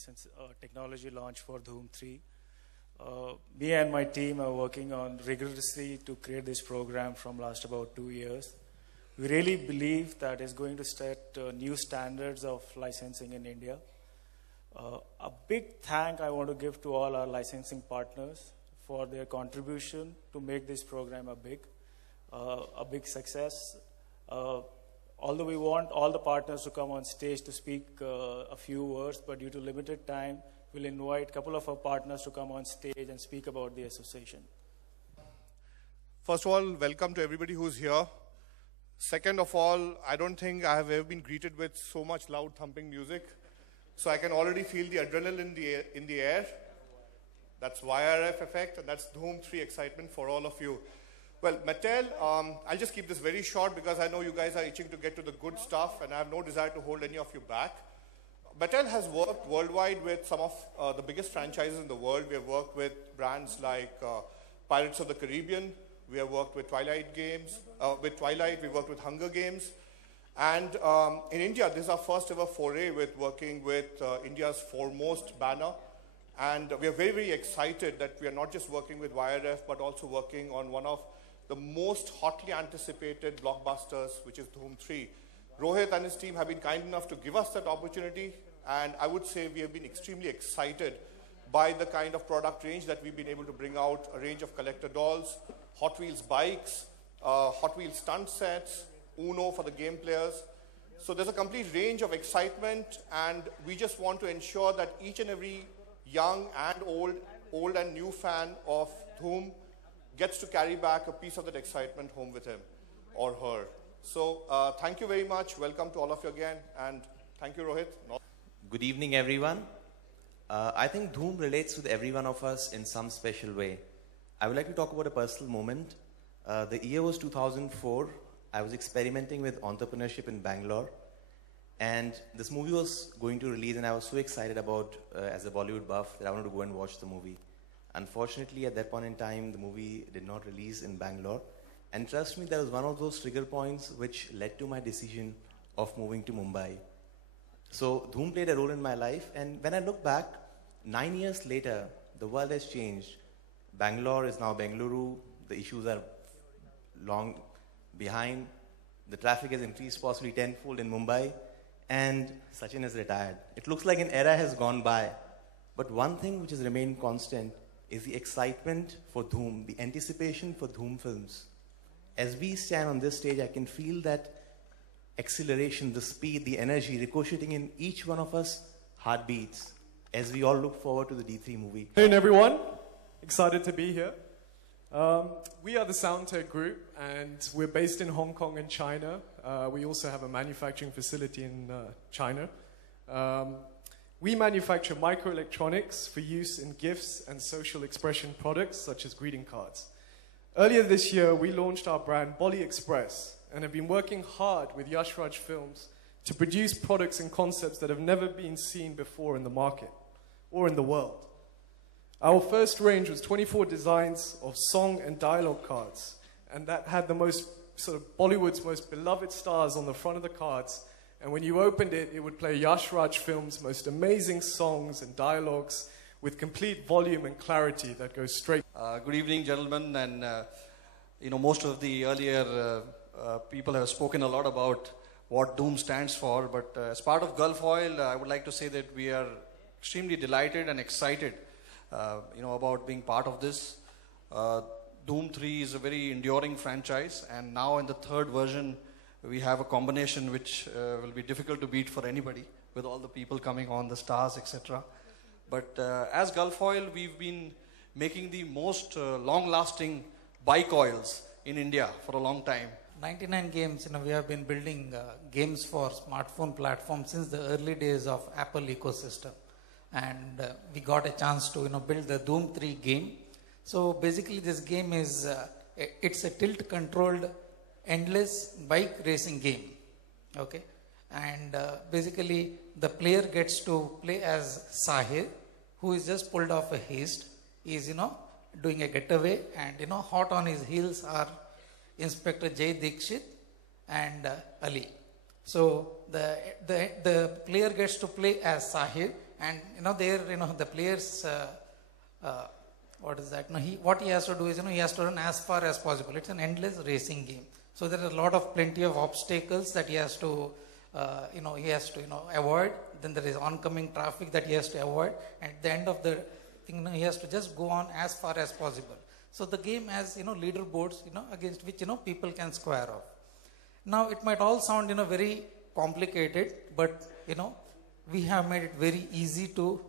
license technology launch for Dhoom 3. Me and my team are working on rigorously to create this program from last about 2 years. We really believe that it's going to set new standards of licensing in India. A big thank I want to give to all our licensing partners for their contribution to make this program a big success. Although we want all the partners to come on stage to speak a few words, but due to limited time, we'll invite a couple of our partners to come on stage and speak about the association. First of all, welcome to everybody who's here. Second of all, I don't think I have ever been greeted with so much loud thumping music. So I can already feel the adrenaline in the air. That's YRF effect, and that's Dhoom 3 excitement for all of you. Well, Mattel, I'll just keep this very short because I know you guys are itching to get to the good stuff, and I have no desire to hold any of you back. Mattel has worked worldwide with some of the biggest franchises in the world. We have worked with brands like Pirates of the Caribbean. We have worked with Twilight games. With Twilight, we worked with Hunger Games. And in India, this is our first ever foray with working with India's foremost banner. And we are very, very excited that we are not just working with YRF, but also working on one of the most hotly anticipated blockbusters, which is Dhoom 3. Rohit and his team have been kind enough to give us that opportunity. And I would say we have been extremely excited by the kind of product range that we've been able to bring out, a range of collector dolls, Hot Wheels bikes, Hot Wheels stunt sets, Uno for the game players. So there's a complete range of excitement, and we just want to ensure that each and every young and old and new fan of Dhoom gets to carry back a piece of that excitement home with him or her. So thank you very much. Welcome to all of you again, and thank you, Rohit. Good evening, everyone. I think Dhoom relates with every one of us in some special way. I would like to talk about a personal moment. The year was 2004. I was experimenting with entrepreneurship in Bangalore, and this movie was going to release, and I was so excited about, as a Bollywood buff, that I wanted to go and watch the movie. Unfortunately, at that point in time, the movie did not release in Bangalore, and trust me, that was one of those trigger points which led to my decision of moving to Mumbai. So Dhoom played a role in my life, and when I look back, 9 years later, the world has changed. Bangalore is now Bengaluru. The issues are long behind. The traffic has increased possibly tenfold in Mumbai, and Sachin has retired. It looks like an era has gone by. But one thing which has remained constant is the excitement for Dhoom, the anticipation for Dhoom films. As we stand on this stage, I can feel that acceleration, the speed, the energy ricocheting in each one of us heartbeats as we all look forward to the D3 movie. Hey everyone, excited to be here. We are the Soundtech Group, and we're based in Hong Kong and China. We also have a manufacturing facility in China. We manufacture microelectronics for use in gifts and social expression products such as greeting cards. Earlier this year, we launched our brand Bolly Express and have been working hard with Yash Raj Films to produce products and concepts that have never been seen before in the market or in the world. Our first range was 24 designs of song and dialogue cards, and that had the most sort of Bollywood's most beloved stars on the front of the cards. And when you opened it, it would play Yash Raj Films' most amazing songs and dialogues with complete volume and clarity that goes straight. Good evening, gentlemen, and most of the earlier people have spoken a lot about what Dhoom stands for, but as part of Gulf Oil, I would like to say that we are extremely delighted and excited about being part of this. Dhoom 3 is a very enduring franchise, and now in the third version, we have a combination which will be difficult to beat for anybody, with all the people coming on, the stars, etc. But as Gulf Oil, we've been making the most long-lasting bike oils in India for a long time. 99 games, we have been building games for smartphone platforms since the early days of Apple ecosystem. And we got a chance to build the Dhoom 3 game. So basically this game is, it's a tilt-controlled, endless bike racing game. Okay, and basically the player gets to play as Sahir, who is just pulled off a haste. He's doing a getaway, and hot on his heels are Inspector Jay Dikshit and Ali. So the player gets to play as Sahir, And there the players what is that? What he has to do is he has to run as far as possible. It's an endless racing game. So there are plenty of obstacles that he has to avoid. Then there is oncoming traffic that he has to avoid. And at the end of the thing, he has to just go on as far as possible. So the game has leaderboards against which people can square off. Now it might all sound very complicated, but we have made it very easy to